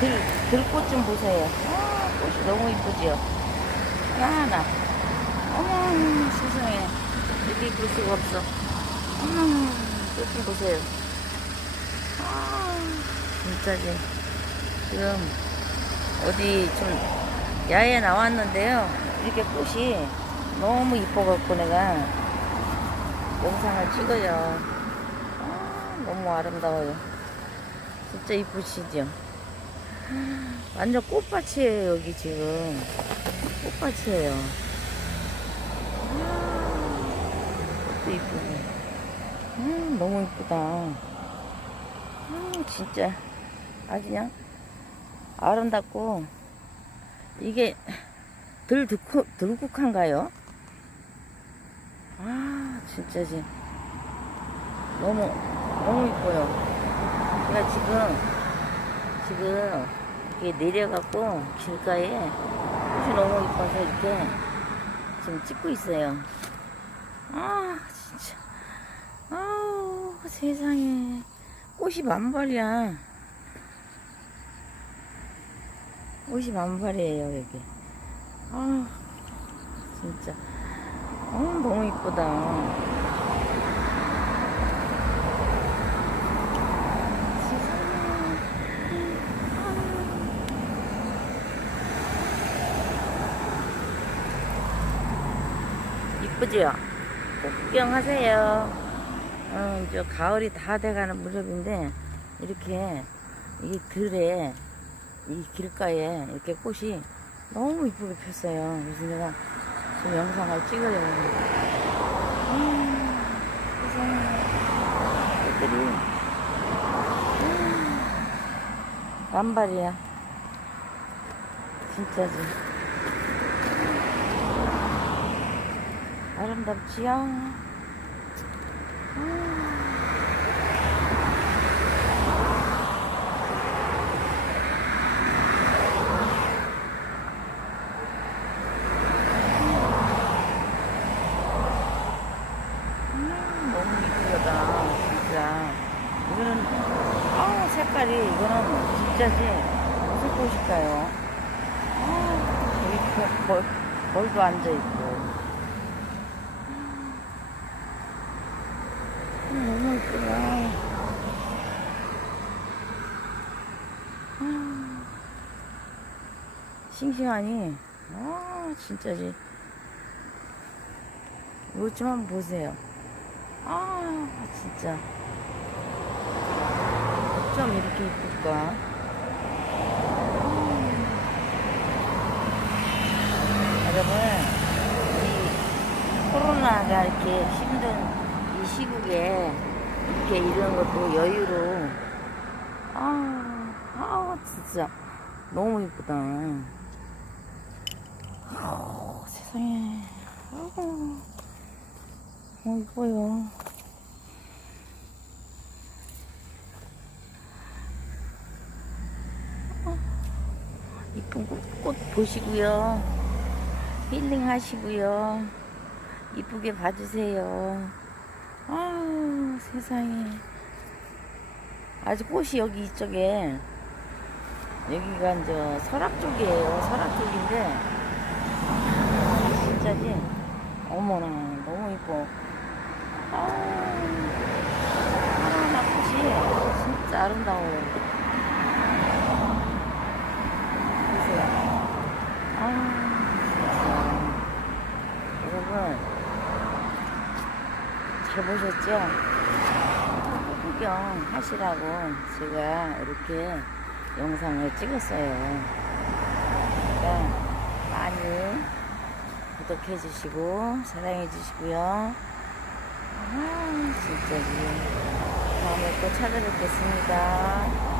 들, 들꽃 좀 보세요. 아, 꽃이 너무 이쁘지요? 하나. 어머, 세상에. 이렇게 이쁠 수가 없어. 어머, 꽃좀 보세요. 아, 진짜지. 지금 어디 좀 야외에 나왔는데요. 이렇게 꽃이 너무 이뻐갖고 내가 영상을 찍어요. 아, 너무 아름다워요. 진짜 이쁘시죠? 완전 꽃밭이에요, 여기 지금. 꽃밭이에요. 아, 꽃도 이쁘고. 음, 너무 이쁘다. 음, 진짜. 아주 그냥 아름답고. 이게 들 들국, 들국한가요? 아, 진짜 지. 너무, 너무 이뻐요. 제가 지금, 지금, 이렇게 내려갖고 길가에 꽃이 너무 이뻐서 이렇게 지금 찍고 있어요. 아, 진짜. 아우, 세상에. 꽃이 만발이야. 꽃이 만발이에요, 여기. 아, 진짜. 어, 너무 이쁘다. 이쁘지요? 구경하세요. 어, 이제 가을이 다 돼가는 무렵인데 이렇게 이 들에 이 길가에 이렇게 꽃이 너무 이쁘게 폈어요. 그래서 내가 지금 영상을 찍으려고 합니다. 음, 세상에. 꽃들이 음, 만발이야. 진짜지. 아름답지요? 음. 이거는, 아 색깔이, 이거는 진짜지. 무슨 꽃일까요? 아, 벌, 벌도 앉아 있고. 음, 너무 이쁘다. 아, 싱싱하니, 아, 진짜지. 이것 좀 한번 보세요. 아, 진짜. 어쩜 이렇게 이쁠까? 음. 여러분, 이 코로나가 이렇게 힘든 이 시국에 이렇게 이런 것도 여유로, 아, 아, 진짜. 너무 이쁘다. 아, 세상에. 아우. 어, 이뻐요. 어, 이쁜 꽃, 꽃 보시고요. 힐링 하시고요. 이쁘게 봐주세요. 아우, 세상에. 아주 꽃이 여기 이쪽에, 여기가 이제 설악 쪽이에요. 설악 쪽인데, 진짜지? 어머나, 너무 이뻐. 아우, 하나하나 꽃이 진짜 아름다워요. 보세요. 아, 진짜. 여러분, 잘 보셨죠? 구경 하시라고 제가 이렇게 영상을 찍었어요. 그러니까 많이 구독해 주시고 사랑해 주시고요. 아, 진짜 다음에 또 찾아뵙겠습니다.